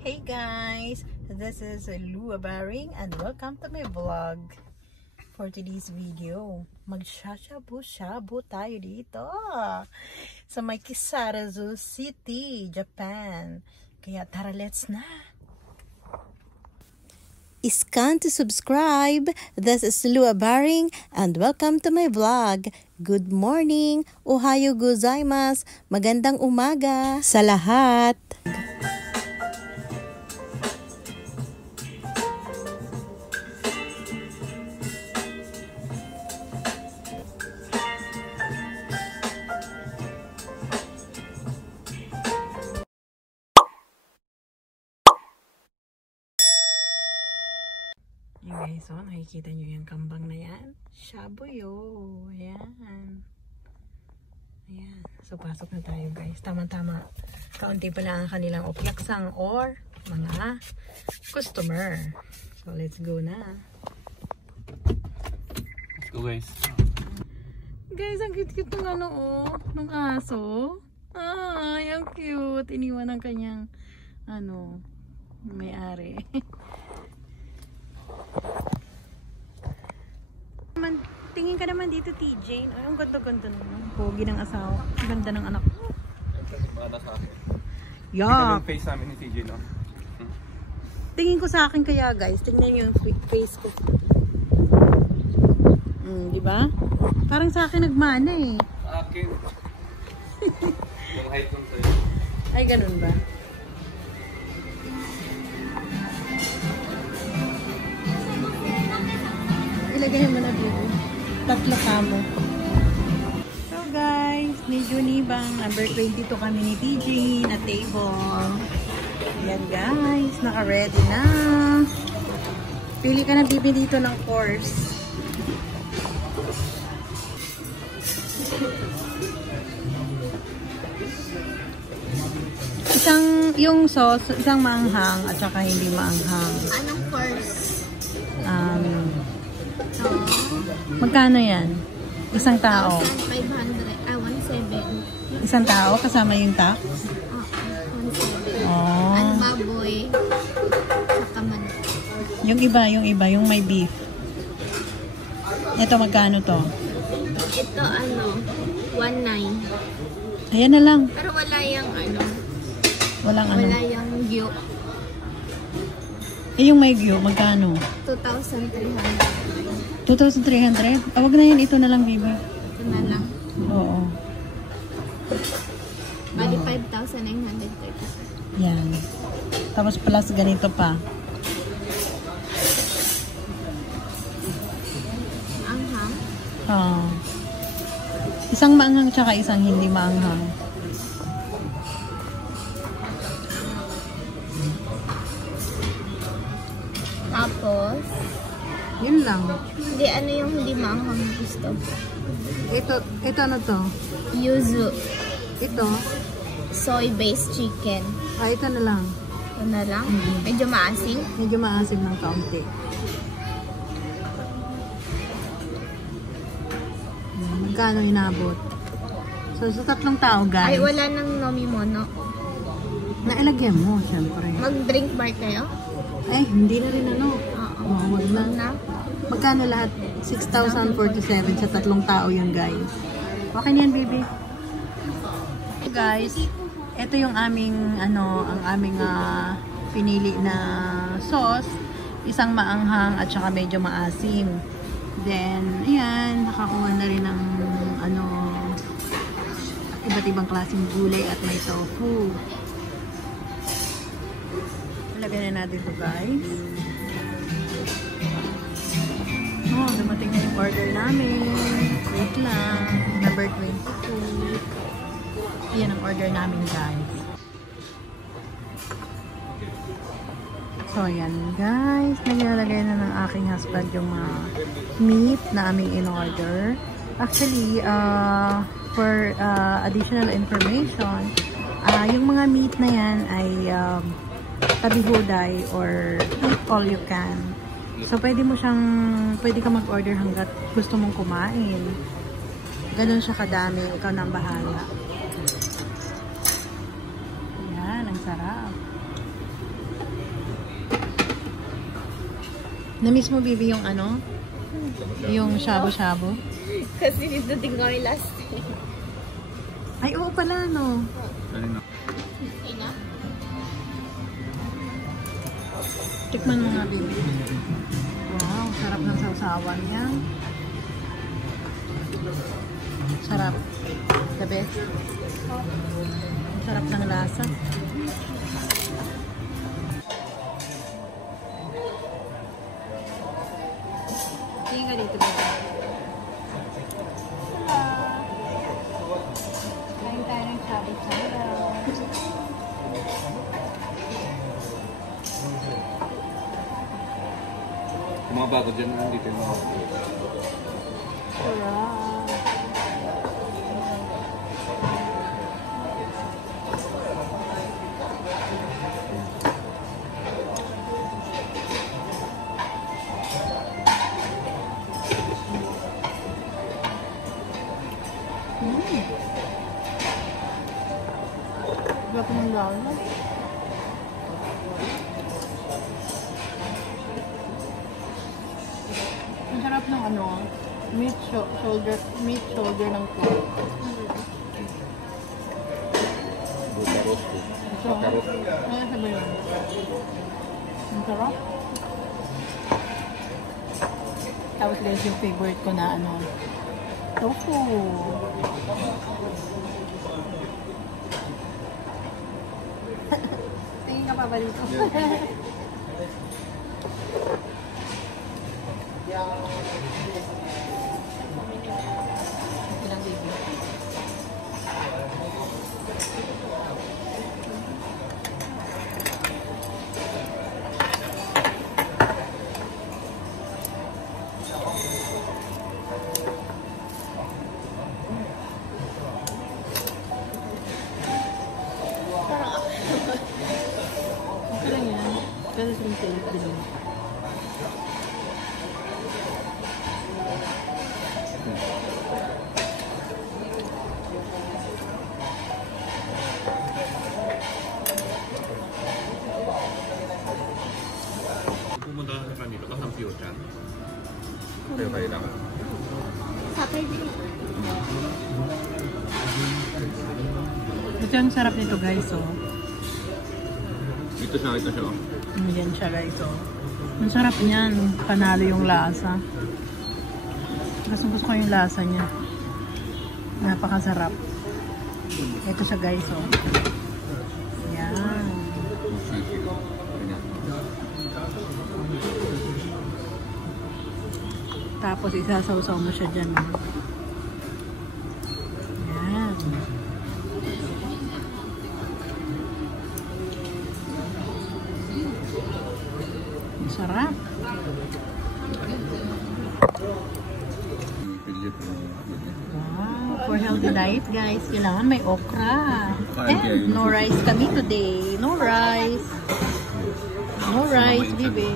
Hey guys, this is Lua Baring and welcome to my vlog. For today's video, magsha-shabu-shabu tayo dito sa may Kisarazu City, Japan. Kaya tara, let's na! Iscan to subscribe. This is Lua Baring and welcome to my vlog. Good morning, ohayo gozaimasu, magandang umaga sa lahat. Guys, so nakikita nyo yung kambang na yan? Shabuyo. Ayan. Ayan. So, pasok na tayo guys. Tama-tama. Kaunti pa lang ang kanilang opyaksang or mga customer. So, let's go na. Let's go guys. Guys, ang cute-cute ng ano ng aso. Ay, ang cute. Iniwan ng kanyang may-ari. Tingin ka naman dito, TJ. Ay, ang ganda-ganda naman. Pogi ng asawa. Ganda ng anak ko. Bala sa akin. Yak! Yung face namin ni TJ, no? Tingin ko sa akin kaya, guys. Tingnan nyo yung face ko. Diba? Parang sa akin nagmana eh. Sa akin. Yung height lang sa'yo. Ay, ganun ba? Ilagay mo na dito. Tatlo kamo. So guys, medyo nibang number 22 kami ni TJ na table. Ayan guys, naka-ready na. Pili ka na bibi dito ng course. Yung sauce, isang maanghang at saka hindi maanghang. Anong course? Magkano yan? Isang tao? 1,500. 1,700. Isang tao kasama yung tax? 1,700. Oh. Ano baboy? Saka manok. Yung iba, yung may beef. Ito magkano to? Ito 1,900. Ayan na lang. Pero wala yung Walang wala yung gyok. Yung may gyyo, magkano? 2,300. 2,300? Wag na yun, ito na lang, baby. Ito na lang. Oo. Bali 5,930. Yan. Tapos plus ganito pa. Anghang? Ah. Isang maanghang tsaka isang hindi maanghang. Tapos, Yun lang. hindi yung hindi maanghang na gusto. Ito ano to? Yuzu. Ito? Soy-based chicken. Ito na lang. Ito na lang. Medyo maasim. Medyo maasim ng kaunti. Magkano inabot? So, sa tatlong tao, guys. Ay, wala nang nomimono. Nailagyan mo, syempre. Mag-drink bar kayo? Hindi na rin Oo. Wag na. Magkano lahat? 6,047 sa tatlong tao yun, guys. Okay na yan, baby. Guys, ito yung aming, ang aming pinili na sauce. Isang maanghang at saka medyo maasim. Then, ayan, nakakuha na rin ng, iba't ibang klaseng gulay at may tofu. Lagyan na natin ito, guys. Dumating na yung order namin. Wait lang. Number 22. Yan ang order namin, guys. So, ayan, guys. Naglalagay na ng aking husband yung mga meat na aming in-order. Actually, for additional information, yung mga meat na yan ay tabi-huday or eat all you can. So, pwede ka mag-order hanggat gusto mong kumain. Ganun siya kadami. Ikaw na ang bahala. Ayan, ang sarap. Na-miss mo, Bibi, yung ano? Yung shabu-shabu? Kasi dito din kami last time. Ay, oo pala, no? Ina? Tikman mo nga, Bibi. Wow, sarap ng sausawan yan. Sarap. The best. Sarap ng lasa. Tingin ka dito, Bibi. Kain tayo ng shabu-shabu. Yung mga bago dyan, dito yung mga Sarap. Sarap ng lasa. Ang sarap ng ano, meat shoulder ng pork. butarot. So, ano sabi yun? Ang sarap. Tapos guys, yung favorite ko na ano, tofu. Tingin ka pa ba dito? Ilang baby? Okay lang yan. Pero sa mga din. Pumunta ka sa kanila, kasampiyo dyan. Kayo lang. Saturday. Ito ang sarap nito guys, oh. Ito siya. Oh. Yan siya guys, oh. Ang sarap niyan. Panalo yung lasa. Gusto ko yung lasa niya. Napakasarap. Ito siya guys, oh. Yan. Tapos isasawsaw mo siya dyan, oh. Yan. Sarap. Wow, for healthy diet guys, kailangan may okra. And no rice kami today. No rice. No rice, bibi.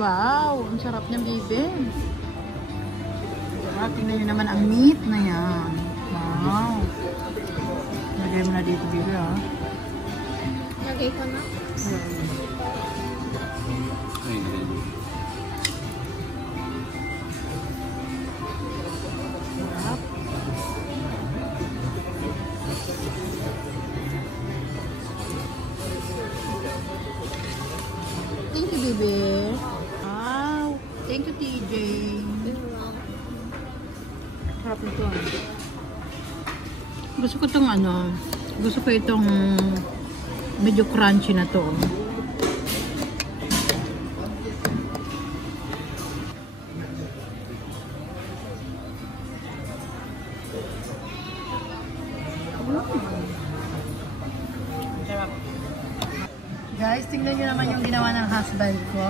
Wow, ang sarap ng bibi. Tingnan nyo naman ang meat na yan. Wow. Lagay mo na dito, bibi, ha? Lagay ko na. Sarap. Thank you, bibi. Wow. Thank you, TJ. Sarap nito. Gusto ko itong ano, gusto ko itong medyo crunchy na to. nyo naman yung ginawa ng husband ko.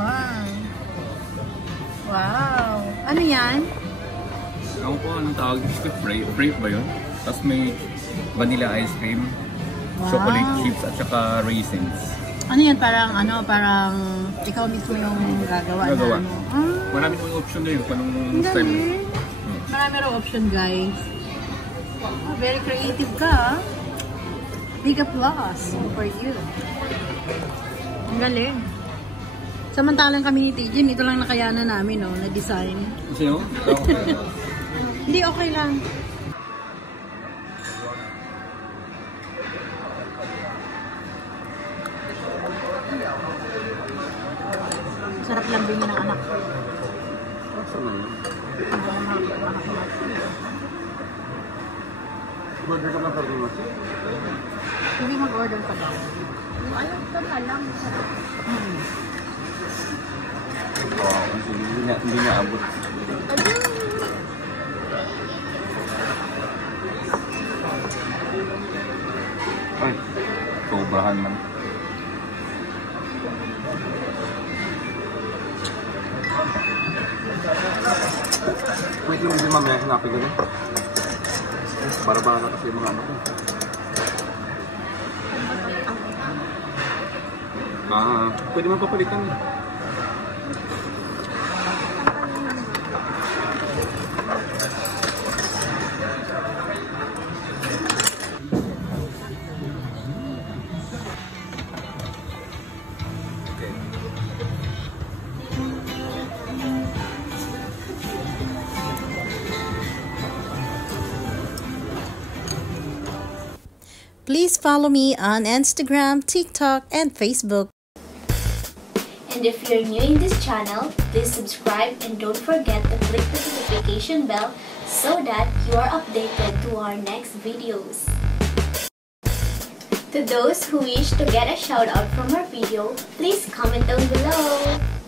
Wow! Ano yan? Ako po, anong tawag? Biscuit frappe ba yun? Tapos may vanilla ice cream, chocolate chips at saka raisins. Ano yan? Parang ikaw mismo yung gagawa. Gagawa. Na ano? Marami pong option na yun kung anong style. Marami raw option, guys. Very creative ka. Big applause for you. Ang galing. Samantalang kami ni Tijin, ito lang nakayanan namin, no, na design. Kasi no? Hindi, okay lang. Sarap lambingin ng anak ko. Order ka ba sa Rimas? Hindi mag-order pa daw. Ayaw ka na lang. Wow, hindi niya abot. Ay, sobrahan man. Pwede mo din mamaya hanapin ko din. Para na kasi yung mga anak ko. Pwede mo papalitan eh. Please follow me on Instagram, TikTok, and Facebook. And if you're new in this channel, please subscribe and don't forget to click the notification bell so that you are updated to our next videos. To those who wish to get a shout out from our video, please comment down below.